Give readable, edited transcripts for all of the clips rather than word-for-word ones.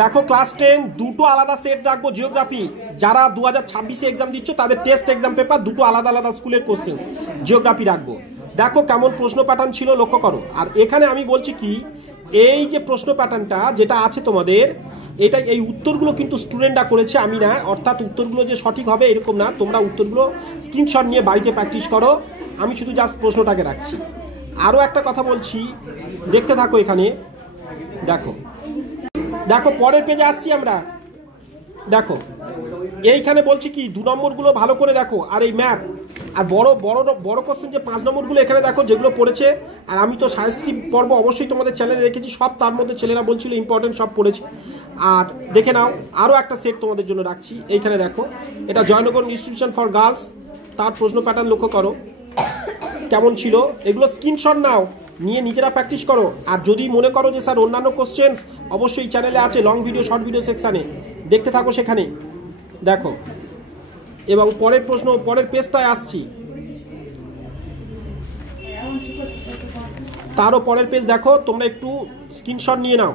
দেখো ক্লাস 10 দুটো আলাদা সেট রাখবো জিওগ্রাফি। যারা 2026 এক্সাম দিচ্ছ তাদের টেস্ট এক্সাম পেপার দুটো আলাদা আলাদা স্কুলের কোশ্চেন জিওগ্রাফি রাখবো। দেখো কেমন প্রশ্ন প্যাটার্ন ছিল লক্ষ্য করো। আর এখানে আমি বলছি কি, এই যে প্রশ্ন প্যাটার্নটা যেটা আছে তোমাদের, এটা এই উত্তরগুলো কিন্তু স্টুডেন্টরা করেছে, আমি না। অর্থাৎ উত্তরগুলো যে সঠিক হবে এরকম না, তোমরা উত্তরগুলো স্ক্রিনশট নিয়ে বাড়িতে প্র্যাকটিস করো। আমি শুধু জাস্ট প্রশ্নটাকে রাখছি। আরও একটা কথা বলছি, দেখতে থাকো। এখানে দেখো দেখো পরের পেজে আসছি আমরা। দেখো এইখানে বলছি কি, 2 নম্বরগুলো ভালো করে দেখো। আর এই ম্যাপ আর বড় বড় বড় কোশ্চেন যে 5 নম্বরগুলো এখানে দেখো যেগুলো পড়েছে। আর আমি তো সায়েন্স পর্ব অবশ্যই তোমাদের চ্যানেলে রেখেছি, সব তার মধ্যে ছেলেরা বলছিল ইম্পর্টেন্ট সব পড়েছে। আর দেখে নাও আরও একটা সেট তোমাদের জন্য রাখছি। এইখানে দেখো, এটা জয়নগর ইনস্টিটিউশন ফর গার্লস, তার প্রশ্ন প্যাটার্ন লক্ষ্য করো কেমন ছিল। এগুলো স্ক্রিনশট নাও, নিয়ে নিজেরা প্র্যাকটিস করো। আর যদি মনে করো যে স্যার অন্যান্য কোশ্চেন অবশ্যই চ্যানেলে আছে, লং ভিডিও শর্ট ভিডিও সেকশানে দেখতে থাকো সেখানে দেখো। এবং পরের প্রশ্ন পরের পেজটায় আসছি, তারও পরের পেজ দেখো, তোমরা একটু স্ক্রিনশট নিয়ে নাও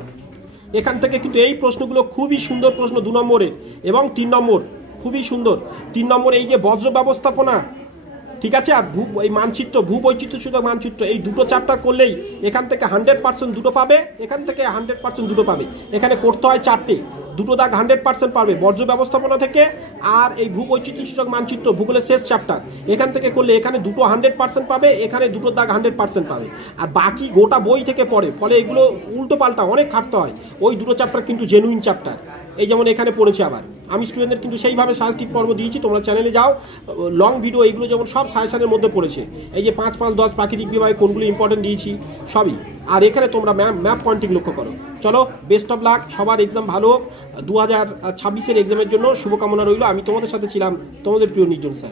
এখান থেকে। কিন্তু এই প্রশ্নগুলো খুবই সুন্দর প্রশ্ন 2 নম্বরের এবং 3 নম্বর, খুবই সুন্দর। 3 নম্বর এই যে বজ্র ব্যবস্থাপনা, ঠিক আছে, আর এই মানচিত্র, ভূবৈচিত্র্য সূচক মানচিত্র, এই দুটো চ্যাপ্টার করলেই এখান থেকে 100% দুটো পাবে, এখান থেকে 100% দুটো পাবে। এখানে করতে হয় 4টে, দুটো দাগ 100% পাবে বর্জ্য ব্যবস্থাপনা থেকে। আর এই ভূবৈচিত্র্য সূচক মানচিত্র ভূগোলের শেষ চ্যাপ্টার, এখান থেকে করলে এখানে দুটো 100% পাবে, এখানে দুটো দাগ 100% পাবে। আর বাকি গোটা বই থেকে পড়ে, ফলে এগুলো উল্টো পাল্টা অনেক খাটতে হয়। ওই দুটো চ্যাপ্টার কিন্তু জেনুইন চ্যাপ্টার, এই যেমন এখানে পড়েছে। আবার আমি স্টুডেন্টদের কিন্তু সেইভাবে সাজেস্টিভ পর্ব দিয়েছি, তোমরা চ্যানেলে যাও, লং ভিডিও এইগুলো যেমন সব সাজেশনের মধ্যে পড়েছে। এই যে 5, 5, 10 প্রাকৃতিক বিভাগে কোনগুলো ইম্পর্টেন্ট দিয়েছি সবই। আর এখানে তোমরা ম্যাপ পয়েন্টিং লক্ষ্য করো। চলো, বেস্ট অফ লাক, সবার এক্সাম ভালো হোক। 2026-এর এক্সামের জন্য শুভকামনা রইল। আমি তোমাদের সাথে ছিলাম, তোমাদের প্রিয় নির্জন স্যার।